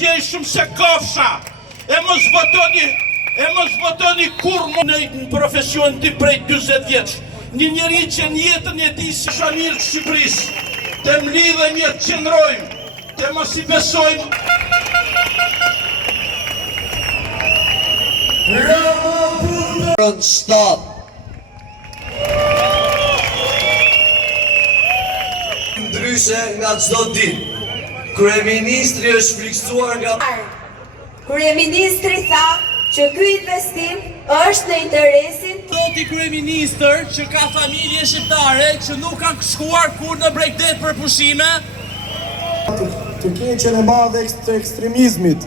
Që shumë se kofsha, e mos votoni kur në profesion të prej 20 vjeç. Një njeri që në jetën e di si shamirë të Shqipërisë, të mlidhemi e të qëndrojmë, të mos i besojmë. Stop. Ndryshe nga çdo ditë, kryeministri është friksuar nga Kryeministri tha që ky investim është në interesin Zoti kryeministër që ka familje shqiptare që nuk kanë shkuar kur në Bregdet për pushime. Të keqen e madhe të ekstremizmit,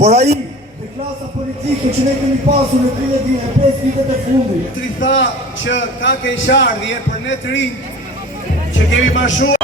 por ai dhe klasa politike që ne kemi pasur në 35 vitet e fundit. Tha që ka keqardhje për ne të rinj që kemi mashuar